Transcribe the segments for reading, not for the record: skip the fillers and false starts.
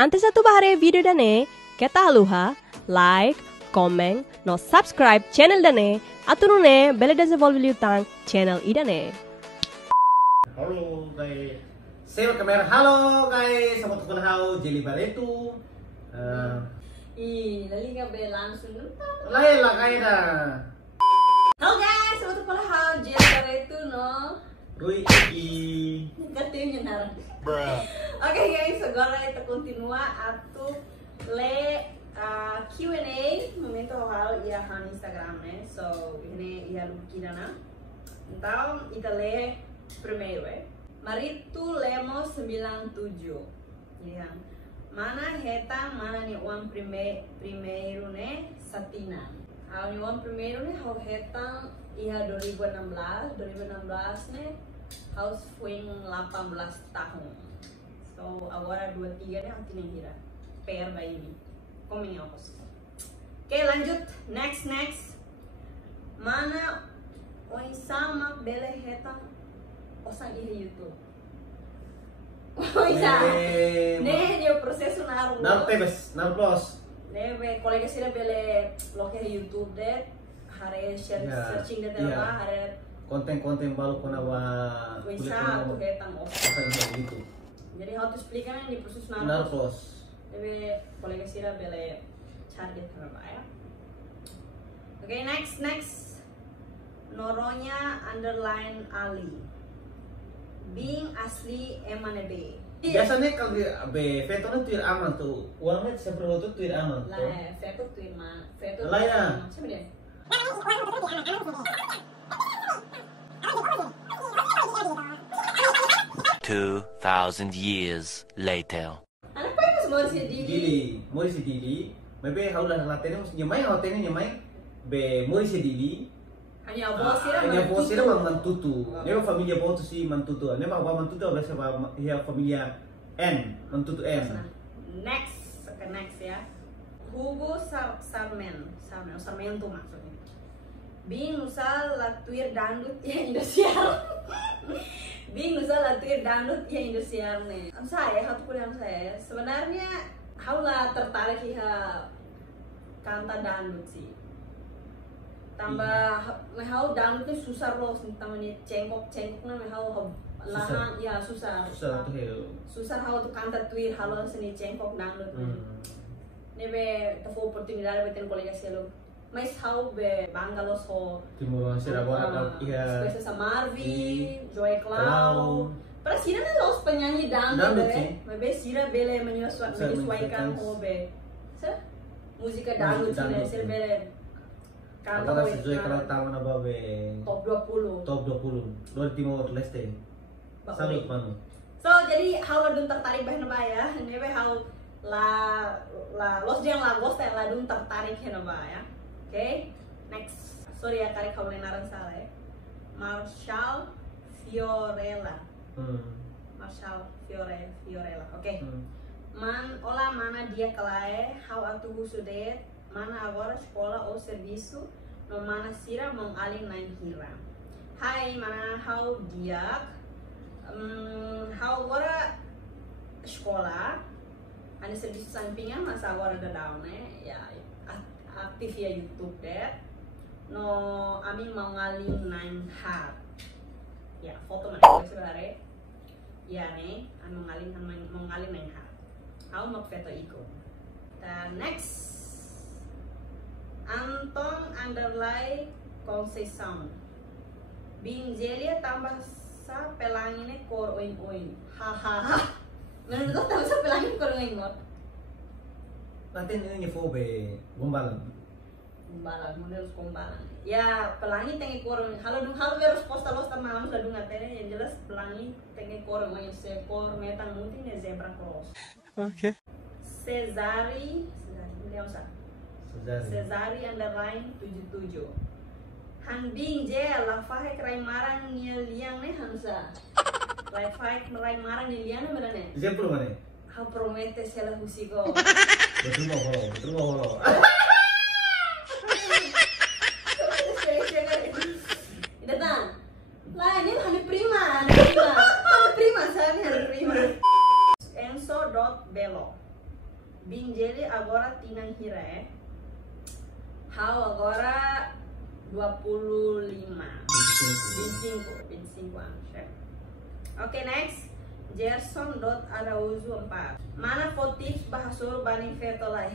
Antes satu bahare video dane, kita haluha, like, comment, no subscribe channel dane, aturune bele desenvolve tang channel idane. Halo guys, saya kamera. Halo guys, selamat kuliah Jeli Baletu. Lali ka ba langsung nonton? Lain lah kayak dah. Halo guys, selamat kuliah Jeli Baletu no. Rui Eki. Katanya nara. Oke guys, agora kita continua atu le Q&A momento hal ia han Instagram né. So ini ia lukira na. Então, ita le primeiro Maritu Lemos 97. Iya. Mana heta mana ni uang primeiro né Satina. Ao ni uang primeiro né hau heta ia 2016 né house foi 18 tahun. So agora 23 né aqui nem hira. Per baby. Comem ovos. Oke, lanjut. Next. Mana oi sama bele heta osang ihe YouTube. Oi sa. Ne dia proseso naru. Nar tebes, nar plus. Ne be kolega sira bele loke YouTube de hare searching de terapa hare Konten-konten baru kena wa kulit aku hetang osang gitu. Jadi how to explain di proses Nar naru. plus. Debe kolega sira bele cari de terapa ya. Oke, next. Noronya underline Ali. Being asli emane be. Biasanya kalau di be fetone tuir aman tuh. Uangnya seberapa tuh tuir aman tuh. Lah, feto tuir man. Feto. Lah ya. Siapa dia? 2,000 years later. Anak pa mas mo si Dili. Muri si Dili. Maybe haulah latene mus nyamai hotene nyamai. Be muri si Dili. Hanya bos sira. Hanya bos sira mantutu. Neva familia botu si mantutu. Neva apa mantutu apa siapa ya familia N mantutu N. Next ya. Hugo Sarmento maksudnya. Bing usal latuir dandut ya Indosiar. Bing usal latuir dandut ya Indosiar nih. Saya satu kuliah saya sebenarnya haulah tertarik ya kanta dandut sih. Tambah mehau dandut itu susah loh, tamanya cengkok na mehau lahan ya susah. Susah hau tuh kanta tuir halo seni cengkok dandut. Nebe tafo oportunidade beten kolega selo. Mas hau be Bangalos ho Timur Asir agora iya. Spesies Marvi, Joy Cloud. Para sira na los penyanyi dandut be. Mebe sira bele menyesuaikan ho be. Sa musika dandut sira bele. Agora si Joy Cloud tahu na ba be Top 20. Top 20 dari Timor Leste. Salut manu. So jadi hau ladun tertarik bah na ya. Nebe hau la los yang lagos teh ladun tertarik na ba ya. Oke, next. Sorry ya karek kau naran salah ya. Marshall Fiorella. Marshall Fiorella. Oke. Mana dia kelae, how atu husudet, mana agora sekolah ou serviço, no mana sira mong aling nain hira. Hai, mana how dia, how agora sekolah, ada serviço sampingan masa agora ada down ya. Aktif ya YouTube deh. No, amin mau ngaling 9 hat. Ya, foto mana sebenarnya. Ya nih, mau ngaling 9 hat. Aku mau foto iko. Dan next, Anton underline Conceição. Bing Jelia tambah sa pelanginnya kor oin. Hahaha. Menurut lo tambah sa pelangin kor oin mo? Nanti ini fobe gombalan. Model gombalan. Ya, pelangi tengi korong. Halo resposta los malam sudah dengar yang jelas pelangi tengi korong yang sekor metang mungkin ya zebra cross. Oke. Cesari underline 77. Handing je lafai kerai marang nia liang nih Hansa. Lafai kerai marang nia liang nih berane. Dia belum mana? Ha promete sela husiko. Betul mau. Datang. Lah ini hari prima saya ini hari prima. Enzo.belo. Bing Jelly agora tinang hira How agora 25 25 anos. Oke, next. Gerson.Araújo 4. Mana fotis bahasur baning feto lai.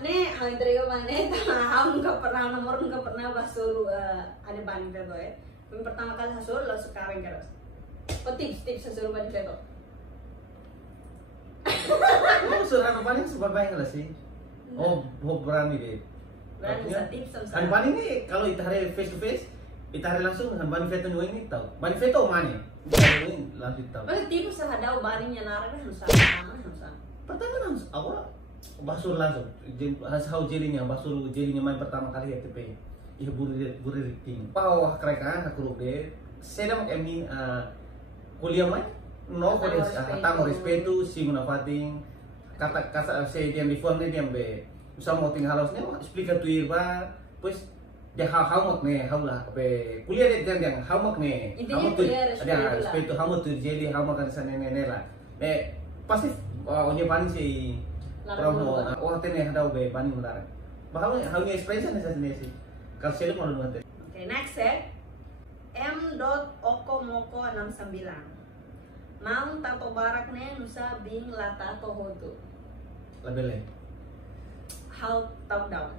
Ne hal entrega mana hal nunca pernah nomor nunca pernah bahasur ada baning feto Yang pertama kali hasur lalu sekarang keras. Tips hasur baning feto. Surat paling super baik lah sih. Oh, berani deh. Berani sa tips sama. Han paling ini kalau itahari face to face, itahari langsung han bani feto nyo ini tahu. Bani feto mana? Ini langsung tahu. Mas tips sa hadaw baningnya nara kan harus sama. Pertama harus awal basur langsung. Hasau jelinya basur jelinya main pertama kali ya TP. Iya buri riting. Pau kereka hakuruk deh. Sedang emi kuliah main. No, kau tahu respeto, si munafating, kata saya diam di phone dia diam be, usah mau tinggal halusnya, explica tu irba, pues dia how mak ne, how lah, be kuliah dia yang how mak ne, intinya kuliah respeto, how mak tu jadi how makan sana nene lah, pasti onye paling si, promo, tene hadau be paling menarik, bahkan how nya expression nesa sendiri sih, kalau saya mau nonton. Okay, next M.Okomoko 69. Mau tato barak ne nusa bing la tato hotu. Labele. How tau down.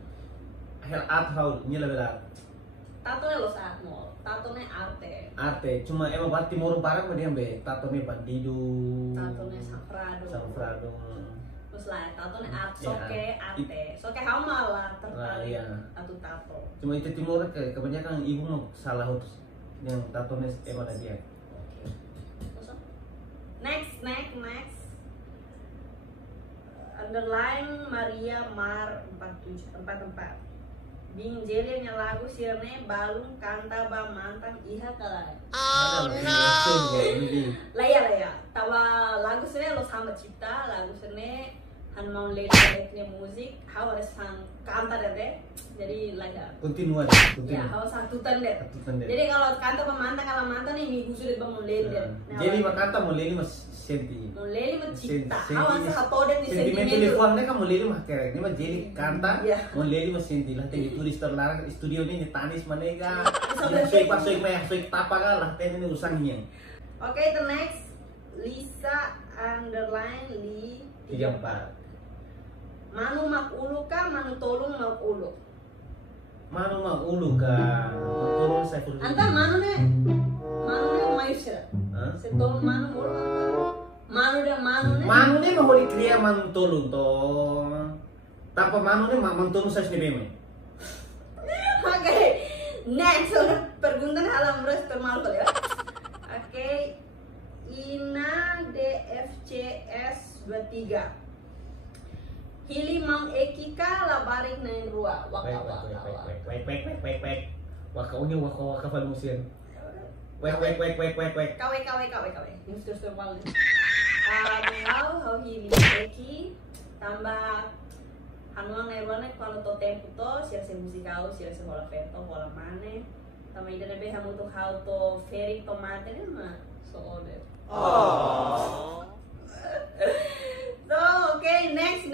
Hel art how nya labela. Tato ne lo saat mo. Tato ne arte. Arte, cuma emang berarti moro barang dia be. Tato ne bandido. Tato ne sanfrado. Sanfrado. Terus lah tato ne art soke arte. Soke how malah tertarik tato. Cuma itu timur kebanyakan ibu mau salah yang tato ne emang ada dia. Next. Underline Maria Mar 44. Bing Jelly nya lagu sirne balung kanta ba mantang iha kalai. Oh no. Laya. Tawa lagu sirne lo sama cipta, lagu sirne han mau letnya musik, hawa sang kanta deh. Jadi laya. Continua. Ya, hawa sang tutan deh. Jadi kalau kanta ba mantang nih minggu sudah bangun lele. Jadi makanta mau lele mas senti. Mau lele mas cipta. Hawa sa hatode ni sentimen teleponnya kan mau lele mah keren. Ini mah jadi kanta mau lele mas senti lah. Tadi tulis terlarang studio ini tanis manega. Soik tapa kan lah. Tadi ini usangnya. Oke, the next Lisa underline Li 34. Manu mak ulu ka, manu tolong mak ulu. Manu mak ulu ka, tolong saya kudu. Anta manu ne maisha. Se tolong manu ulu. Manu ne. Manu ne mah holi kriya manu tolong to. Tapa manu ne manu tolong saya sini beme. Oke, next perguntan halam res termal ya. Oke, Ina DFCS 23. Hili Mang Ekika labaring na yung ruwa. Waka. Waka falmusian. Wek. Kawe. Yung stir wal. How hili Eki tambah hanuang na ruwa na kalau to tempo to siya sa musikao, siya sa wala peto, wala mane. Tambah ida na be hamu to how to ferry tomate na so order. Oh. So, okay, next.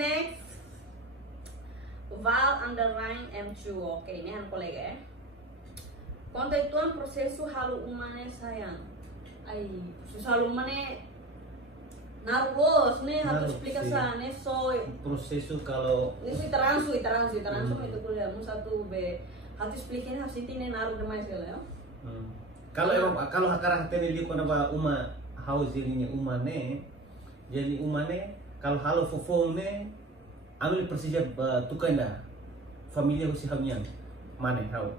Val underline M2. Okay, ini han kolega Konta ituan prosesu halu umane sayang. Ay, prosesu halu umane narvos nih harus explicasan nih so prosesu kalau ini sih teransu itu kuliah mu satu B harus explicasin harus ini naruh demais segala ya. Kalau hakarah tene liu kana ba uma haus jelinya umane jadi umane kalau halo fofone ambil persija tukanda familia husi hamnya mana hau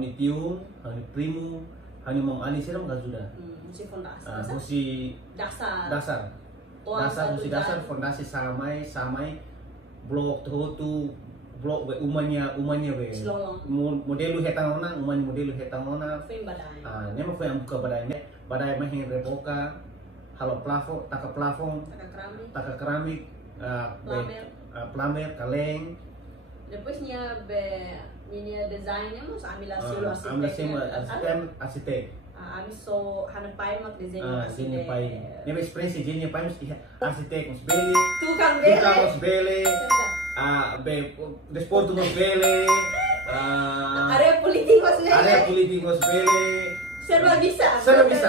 ni tiung hau ni primo hau ni mau ali siram kazuda musi fondasi musi dasar fondasi samai blok tu blok be umanya be modelu hetangona film badai nema foi ambuka badai mah yang repoka halo plafon taka keramik plamer kaleng depoisnya be ini desainnya mus ambil asisten Ami so hanepai mak de Jenya pai. Nebe experiência Jenya pai mas arsitek mas bele. Tukang bele. Tukang mas bele. Be desporto mas bele. Area politik mas bele. Area politik mas bele. Serba bisa. Serba bisa.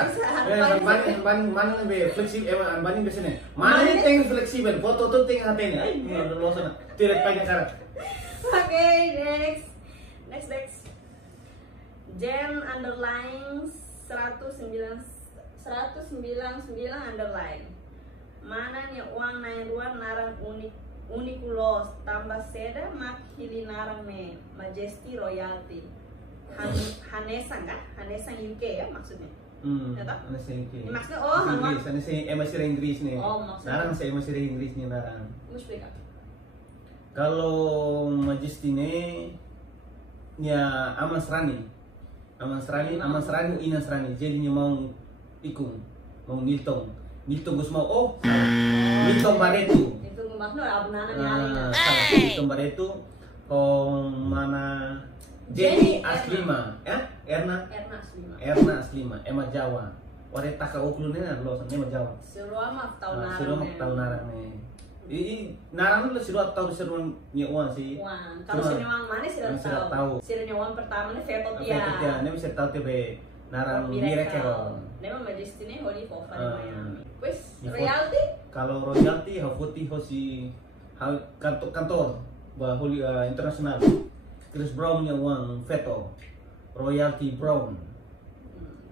Mana be fleksibel bani besene. Mana ni teng fleksibel. Foto tu teng hatene. Ay, lolosan. Tiret pai karat. Okay, next. Jen underline 199 underline. Mana nih uang naik ruan narang unikulos tambah seda mak hili narang me Majesty Royalty. Hanesang kan? Hanesang UK ya maksudnya. Ya tak? Hanesang UK. Ini maksudnya Inggris, Hanesang embassy Inggris nih. Oh, maksudnya. Narang saya embassy Inggris nih narang. Kamu explica. Kalau Majesty nih ya Amasrani Inasrani jadinya mau ikung mau Nilton gus mau Nilton Barreto Itu maksudnya abunana nyari. Nilton Barreto kong mana Jenny Aslima ya Erna Aslima Emma Jawa wareta ka uklunnya losan Emma Jawa Seruah mah tahun narang nih ini narang lu siruat tahu seruan nyewan sih. Wan, kalau si nyewang mana sih tahu. Si nyewang pertama nih Veto Tia. Ini bisa tahu tebe narang miracle. Nema Majesty nih Holy Fofa di Miami. Wes royalty? Kalau royalty hafuti hosi kantor bah Holy internasional. Chris Brown nyewang Veto. Royalty Brown.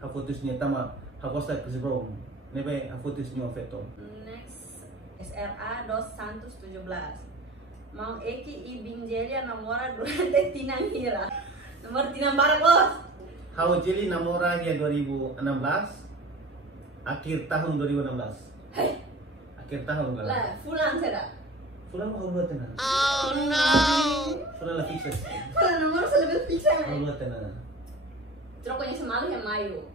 Hafutusnya tama hakosta Chris Brown. Nebe hafutus nyewang Veto. SRA 217 mau Eki Ibing Jelia namora durante Tinang Hira nomor Tinang Barak los How Jelly namora dia 2016 akhir tahun 2016 akhir tahun kan lah fulan seda fulan mau buat tenan fulan lah fix fulan nomor selebih fixan mau buat tenan Cokonya semalu yang mayu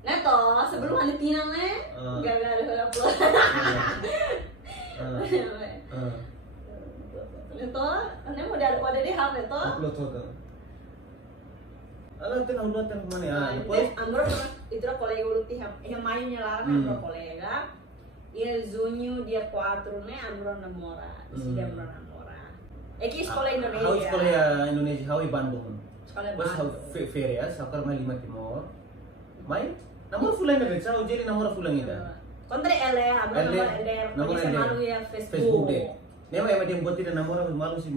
Neto, sebelum ada Tinang gara-gara ada pulang. Neto, ini mau di hal Neto. Upload foto. Alah, tenang dulu tenang mana ya? Anggur itu kolega ulti yang mainnya larang anggur kolega. Il Zunyu dia 4 nih anggur namora, isi dia anggur namora. Eki sekolah Indonesia. How sekolah Indonesia? How Bandung? Sekolah Bandung. Pas fair ya, sakar main 5 timur. Main? Namor fulan na rin, sao Jelly namor fulan ita. Kontra LR, nomor malu ya Facebook deh. Memang yang dia buat tidak namor malu si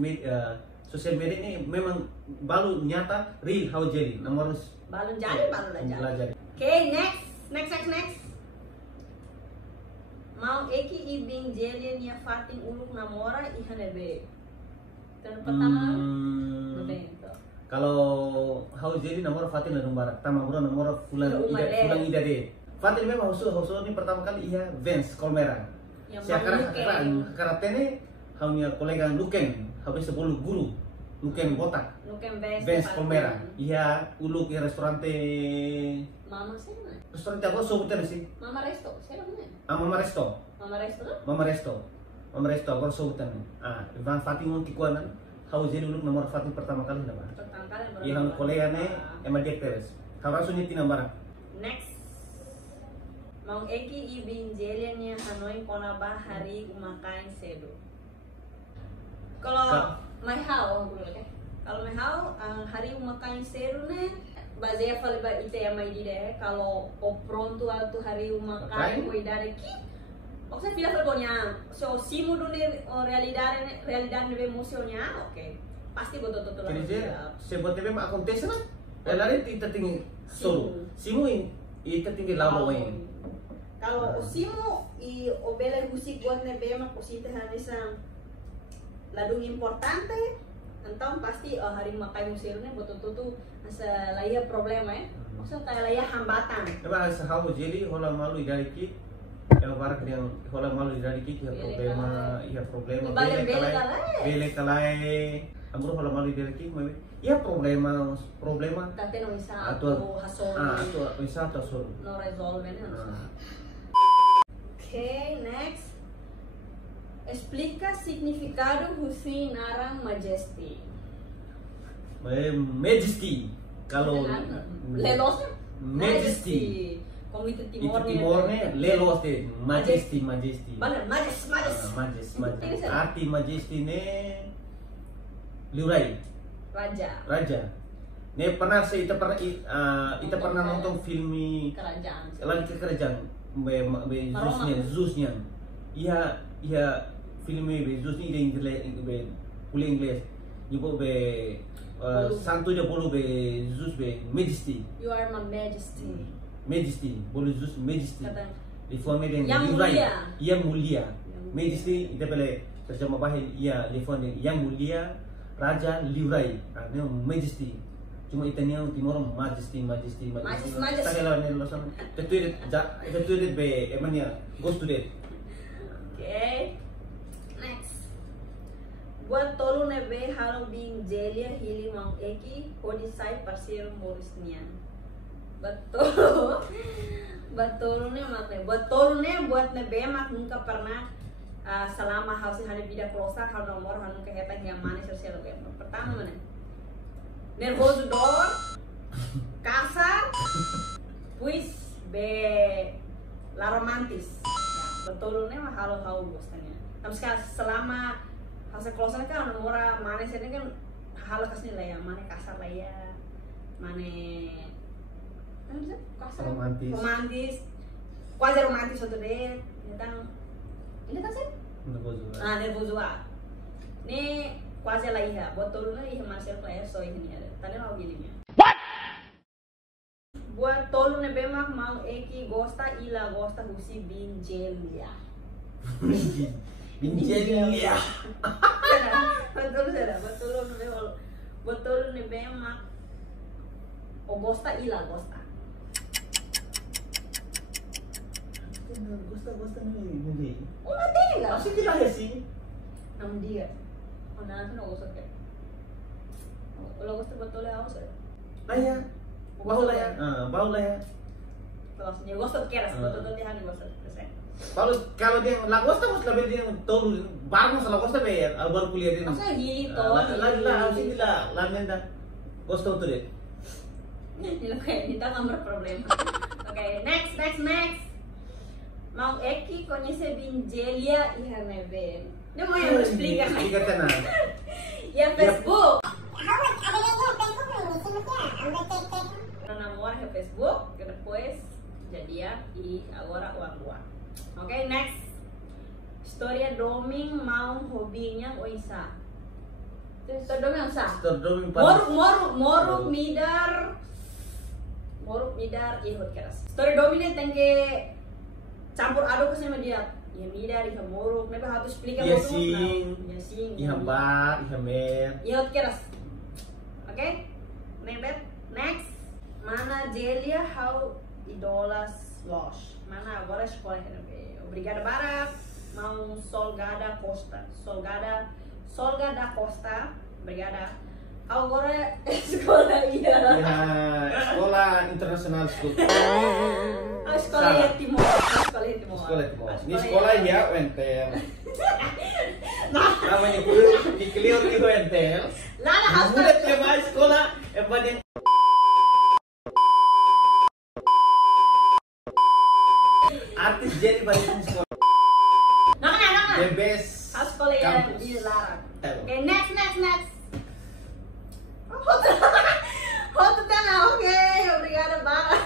sosial media ini memang balu nyata real how Jelly namor balu jadi. Okay, next. Mau Eki Ibing Jelly nya Fatin uluk namora ihan ebe. Pertama, kalau how Jelly namor Fatin dan Barat, tama bro namor fulan ida deh. Fatin memang husu ini pertama kali iya Vance Colmera. Sekarang karatene hanya kolega Luken, habis 10 guru Luken botak. Luken Vance Colmera. Iya uluk ya restoran Mama siapa? Restoran apa sebutan sih? Mama Resto, siapa namanya? Mama Resto. Mama Resto apa sebutan? Van Fatin mau kikuanan. How Jelly uluk nomor Fatin pertama kali apa? Pertama kali. Yang koleganya emang dia teres. Kalau langsung tinang barang. Next. Mau Eki Ibing Jelly-nya Hanoi Konaba hari umakain sedo. Kalau mahal, kalau mahal hari umakain sedo nih, bazia falba ite ya mai deh. Kalau opronto atau hari umakain koi dari ki. Maksudnya tidak falbonya. So simu dunia realidad nebe museonya, oke. Pasti betul-betul. Jadi sebetulnya memang akontesen kan. Lalu kita tinggi solo. Simu itu tinggi lalu ini. Kalau simu i obele husik buat nebe mak usite hanisa ladung importante, entah pasti hari makai museumnya betul-betul asa laya problema ya. Maksudnya kayak laya hambatan. Emang asa how Jelly hola malu dari ki. Yang barak yang hola malu dari ki problema. Bele kalai. Amro hola malu dari ki, ya problema. Tapi no bisa atau hasol. Atau bisa hasol. No resolve Okay, next. Explica significado Hussein Narang Majesty. Majesty. Kalau lelosnya Majesty. Como itu Itu Timor Timornya lelos deh, Majesty. Benar, majes. Majes. Ini saya- Arti Majesty ne liurai, raja. Ne pernah sih kita pernah nonton film kerajaan. lagi ke kerajaan Zeusnya. Iya film Zeusnya ide Inggris kuliah Inggris. Ibu santu dia bolu Zeus Majesty. You are my majesty. Majesty, bolu Zeus Majesty. Kata Lifuan dia Yang mulia. Yang mulia. Majesty kita boleh terjemah bahasa iya lifuan yang mulia, raja liurai. Artinya Majesty. Cuma itanya Timor Majesty. Majesty. Saya lawan losan. Tetuidet be emangnya ghost to death. Okay. Next. Buat tolu nebe halo bing jelia hili mang eki hodisai pasir morisnian. Betul nih maknya. Betul nih buat nebe mak nungka pernah selama hal sih hari bida klosa hal nomor hal nungka hetang yang mana sosial web. Pertama mana? Nervoso dor, kasar, puis be la romantis. Ya, betul nih mah halo bosnya. Tapi selama hasil klosa kan nomor mana sih kan hal kasih lah ya, mana kasar lah ya, mana kasar romantis quasi romantis atau deh tentang ini kan sih nervoso ini quasi lah ya betul lah ya masih player so ini ada tadi mau gilinya buat tolu ne bemak mau eki gosta husi binjelia betul ne bemak o gosta Gosta nih. oh nggak tinggal Masih tidak ya sih? nam dia oh nanti no gosta kayak lo gosta betul ya harus Ayah, bau lah ya. Maksudnya gosta keras betul dia hani gosta keras Kalau dia lagosta harus lebih dia tahu barang salah gosta bayar baru kuliah dia. maksudnya gitu Lagi lah, sih tidak lamen dah. Gosta tuh deh. Ini kayak kita nggak berproblema. Oke, next. Mau Eki conoce Bingelia y Haneben. No voy a explicar. Explícate nada. Ya Facebook. Enamora de Facebook, que después jadian y agora uang. Oke, next. Historia doming mau hobinya Oisa. Historia doming Oisa. Moruk midar ihut keras. Story dominant tengke campur aduk ke sama dia. Ya midar iha moruk, nebe harus explicar Iya moruk. sing. Ya sing. Iha bar, iha mer. Ihut keras. Oke? Next. Mana Jelia how idolas lost. Mana agora escola rebe. Obrigada Barak. Mau Solgada Costa. Solgada Costa. Obrigada. Agora escola Ya, sekolah internasional school. A escola Timor. Ini sekolah ya Wentel. Namanya di clear di Wentel. Lala Udah tema sekolah yang artis jadi banyak sekolah. Naka. The best Sekolah yang campus. dilarang. Tahu. Oke, next. Hotel tanah, oke. Obrigada Barak.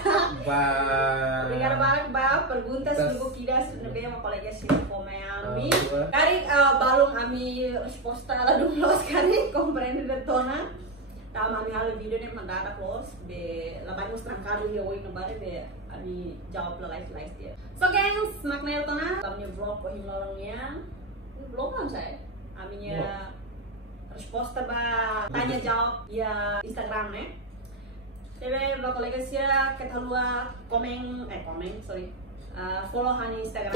Perguntas minggu kita sebenarnya mau kolega sih Miami. Kari balung ami resposta la dumlos kari comprende de tona. Tama ami halo video nih mendadak los be labai mostrang kali ya woi nabare be ami jawab la live dia. So guys, makna tona kami vlog ko himlorongnya. Vlog kan saya. Aminya resposta ba tanya jawab ya Instagram nih. Jadi ba kolega sia ketalua komen follow hani Instagram.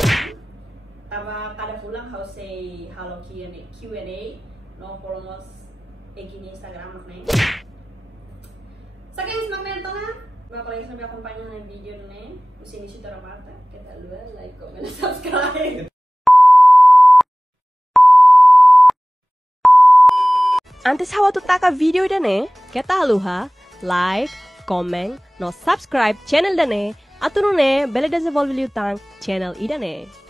Taba kada pulang harus say halo Q&A no follow nos egini Instagram maknanya. Saking maknanya tona ba kolega sampai acompanhar na video nih. Usini situ ramata kita luar like comment subscribe. Antes hawa tu taka video dene, kita haluha like, comment, no subscribe channel dane, aturune bele desenvolve liu tang channel idane.